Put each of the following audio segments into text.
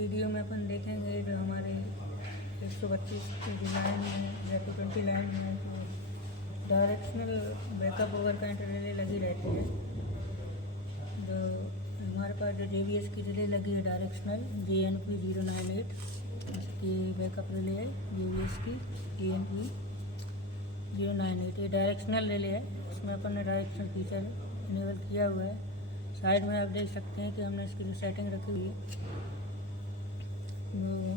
Video में अपन देखेंगे जो हमारे 125 की जो लाइन है या 220 लाइन में जो directional backup over current relay लगी रहती है। जो हमारे पास जो JVS की रिले लगी है डायरेक्शनल JNP 098, इसकी बैकअप रिले है JVS की JNP 098। ये डायरेक्शनल रिले है, इसमें अपन ने डायरेक्शनल फीचर इनेबल किया हुआ है। साइड में आप देख सकते हैं कि हमने इसकी जो सेटिंग रखी हुई है वो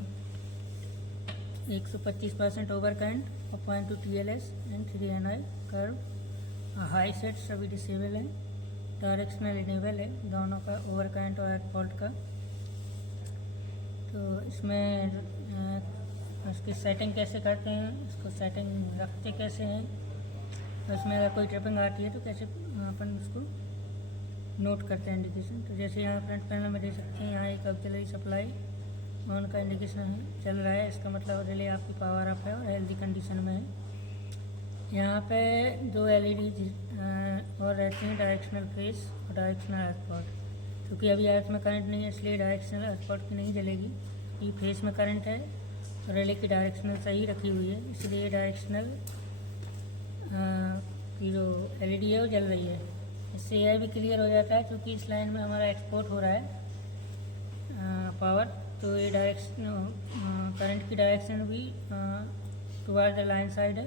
125% ओवर करंट और 0.2 TLS and 3 NI curve. High set सभी डिसेबल हैं, डायरेक्शनल इनेबल है दोनों का, ओवर करंट और एट फॉल्ट का। तो इसमें इसकी सेटिंग कैसे करते हैं, इसको सेटिंग रखते कैसे हैं, तो इसमें अगर कोई ट्रिपिंग आती है तो कैसे अपन उसको नोट करते हैं इंडिकेशन। तो जैसे यहाँ फ्रंट पैनल में देख सकते हैं, यहाँ एक ऑक्सिलरी सप्लाई ऑन का इंडिकेशन चल रहा है, इसका मतलब रिले आपकी पावर अप है और हेल्दी कंडीशन में है। यहाँ पे दो LED और रहती हैं, डायरेक्शनल फेस और डायरेक्शनल एयरपोर्ट। क्योंकि अभी अर्थ में करंट नहीं है इसलिए डायरेक्शनल एयरपोर्ट की नहीं जलेगी, क्योंकि फेस में करंट है और रिले की डायरेक्शनल सही रखी हुई है, इसलिए डायरेक्शनल की जो LED है वो जल रही है। इससे यह भी क्लियर हो जाता है क्योंकि इस लाइन में हमारा एक्सपोर्ट हो रहा है पावर, तो ये डायरेक्शन करंट की डायरेक्शन भी टुवर्ड द लाइन साइड है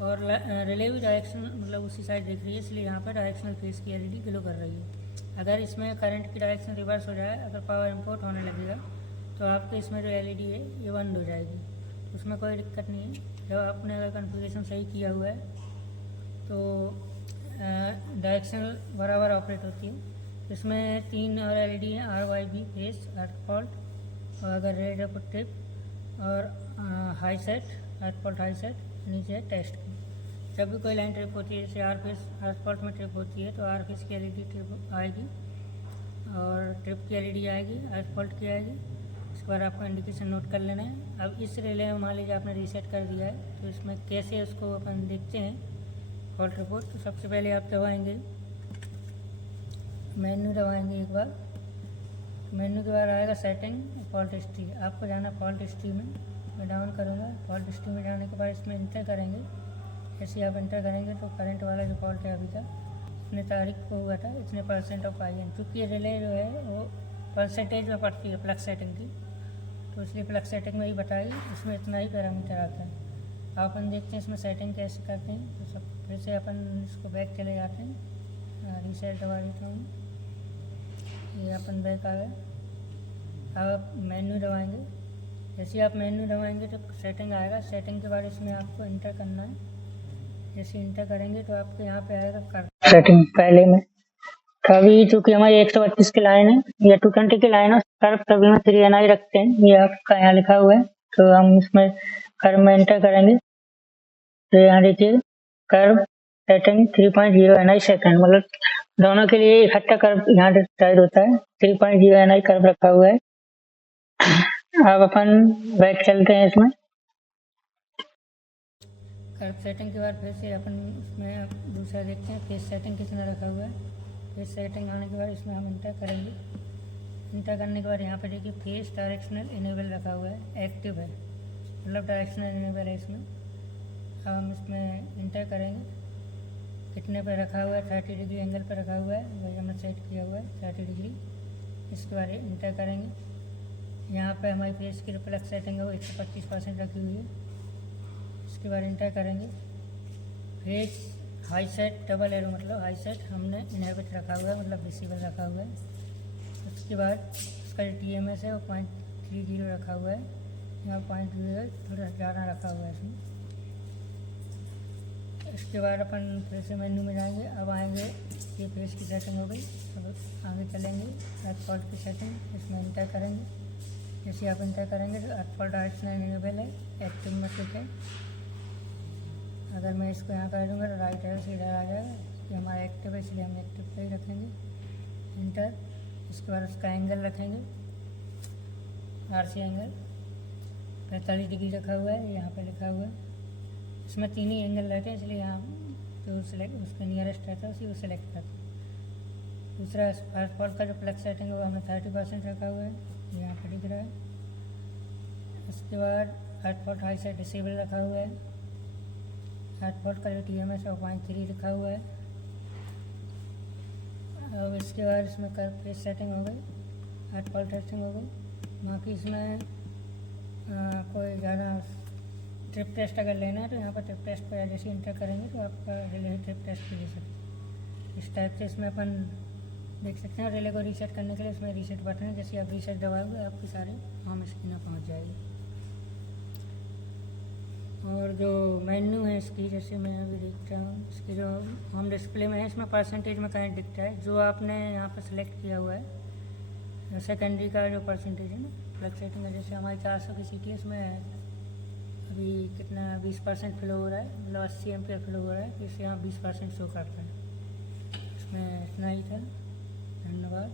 और रिले भी डायरेक्शन मतलब उसी साइड दिख रही है, इसलिए यहाँ पर डायरेक्शनल फेस की LED ग्लो कर रही है। अगर इसमें करंट की डायरेक्शन रिवर्स हो जाए, अगर पावर इंपोर्ट होने लगेगा तो आपके इसमें जो LED है ये बंद हो जाएगी, उसमें कोई दिक्कत नहीं है। जब आपने अगर कॉन्फ़िगरेशन सही किया हुआ है तो डायरेक्शनल बराबर ऑपरेट होती है। इसमें 3 और LED हैं, RYB फेस, अर्थ फॉल्ट और अगर रेड है ट्रिप और हाई सेट, अर्थ फॉल्ट हाई सेट, नीचे है टेस्ट की। जब भी कोई लाइन ट्रिप होती है, जैसे आर फेस अर्थ फॉल्ट में ट्रिप होती है तो आर फेस की LED ट्रिप आएगी और ट्रिप की LED आएगी, अर्थ फॉल्ट की आएगी। इसके बाद आपको इंडिकेशन नोट कर लेना है। अब इस रिले में मान लीजिए आपने रीसेट कर दिया है, तो इसमें कैसे उसको अपन देखते हैं फॉल्ट रिपोर्ट। तो सबसे पहले आप दबाएंगे मेन्यू, दबाएंगे एक बार, मेन्यू के बाद आएगा सेटिंग, फॉल्ट हिस्ट्री। आपको जाना फॉल्ट हिस्ट्री में, मैं डाउन करूँगा। फॉल्ट हिस्ट्री में जाने के बाद इसमें इंटर करेंगे। जैसे आप इंटर करेंगे तो करंट वाला जो फॉल्ट है अभी का, इतने तारीख को हुआ था, इतने % ऑफ IN। क्योंकि ये रिले जो है वो परसेंटेज में पड़ती है प्लग सेटिंग की, तो इसलिए प्लग सेटिंग में ही बताएगी, इसमें इतना ही पैरामीटर आता है। अपन देखते हैं इसमें सेटिंग कैसे करते हैं। तो सब फिर से अपन इसको बैक चले जाते हैं, रीसेट दबा देता हूँ, ये अपन बैक आ गए। अब आप मेन्यू दबाएंगे। जैसे आप मेन्यू दबाएंगे तो सेटिंग आएगा, सेटिंग के बाद इसमें आपको इंटर करना है। जैसे इंटर करेंगे तो आपको यहाँ पे आएगा कर सेटिंग पहले में। अभी चूँकि हमारी 125 की लाइन है या 220 की लाइन है, कर्व सभी में 3 NI रखते हैं, ये आपका यहाँ लिखा हुआ है। तो हम इसमें कर्व में इंटर करेंगे तो यहाँ देखिए कर्व सेटिंग 3.0 NI सेकंड, मतलब दोनों के लिए इकट्ठा कर्व यहाँ डिसाइड होता है। 3.0 NI कर्व रखा हुआ है। अब अपन बैक चलते हैं इसमें। कर्व सेटिंग के बाद फिर से अपन इसमें दूसरा देखते हैं फेस सेटिंग कितना रखा हुआ है। फेस सेटिंग आने के बाद इसमें हम इंटर करेंगे। इंटर करने के बाद यहाँ पे देखिए फेस डायरेक्शनल इनेबल रखा हुआ है, एक्टिव है, मतलब डायरेक्शनल इनेबल है इसमें। अब हम इसमें इंटर करेंगे, कितने पे रखा हुआ है, 30 डिग्री एंगल पे रखा हुआ है, वही हमने सेट किया हुआ है 30 डिग्री। इसके बाद इंटर करेंगे। यहाँ पे हमारी फेस की रिफ्लेक्स सेटिंग है वो 125% रखी हुई है। इसके बाद इंटर करेंगे। Face high set double arrow, मतलब हाई सेट हमने इनहेबिट रखा हुआ है, मतलब डिसेबल रखा हुआ है। उसके बाद इसका जो TMS है वो 0.30 रखा हुआ है, यहाँ 0.0 है, थोड़ा ज़्यादा रखा हुआ है इसमें। इसके बाद अपन फिर से मेन्यू में जाएंगे। अब आएंगे, ये फेस की सेटिंग हो गई। अब आगे चलेंगे अर्थ फॉल्ट की सेटिंग, इसमें इंटर करेंगे। जैसे आप इंटर करेंगे तो अर्थ फॉल्ट डायरेक्शनल इनेबल है, एक्टिव में ठीक है। अगर मैं इसको यहाँ कर दूँगा तो राइट एरो से इधर आ जाएगा, ये हमारा एक्टिव है इसलिए हम एक्टिव पे ही रखेंगे। इंटर। इसके बाद उसका एंगल रखेंगे, RC एंगल 45 डिग्री रखा हुआ है, यहाँ पे लिखा हुआ है। इसमें 3 ही एंगल रहते हैं इसलिए यहाँ जो सिलेक्ट उसके नियरेस्ट रहता है उसी को सिलेक्ट करते हैं। दूसरा अर्थ फॉल्ट का जो प्लग सेटिंग है वो हमने 30% रखा हुआ है, यहाँ पर दिख रहा है। उसके बाद हॉटस्पॉट हाई से डिसेबल रखा हुआ है। हॉटस्पॉट का जो TMS 0.3 लिखा हुआ है। अब इसके बाद इसमें कर पेज सेटिंग हो गई, हॉटस्पॉट टेस्टिंग हो गई। बाकी इसमें कोई ज़्यादा ट्रिप टेस्ट अगर लेना है तो यहाँ पर ट्रिप टेस्ट पर जैसे इंटर करेंगे तो आपका रिले ट्रिप टेस्ट भी ले सकते हैं। इस टाइप से इसमें अपन देख सकते हैं। रिले को रीसेट करने के लिए इसमें रीसेट बटन है, जैसे आप रीसेट दबाओगे आपकी सारे होम स्क्रीन में पहुँच जाएगी। और जो मेन्यू है इसकी, जैसे मैं अभी देख रहा हूँ, इसकी जो होम डिस्प्ले में है इसमें परसेंटेज में कनेक्ट दिखता है। जो आपने यहाँ पर सिलेक्ट किया हुआ है सेकेंडरी का जो परसेंटेज है ना, प्लग सेटिंग है, जैसे हमारी 400 की सीटी है, इसमें अभी कितना 20% फ्लो हो रहा है, मतलब 80 एम्पियर फ्लो हो रहा है, इससे यहाँ 20% शो करता है। इसमें इतना ही था। धन्यवाद।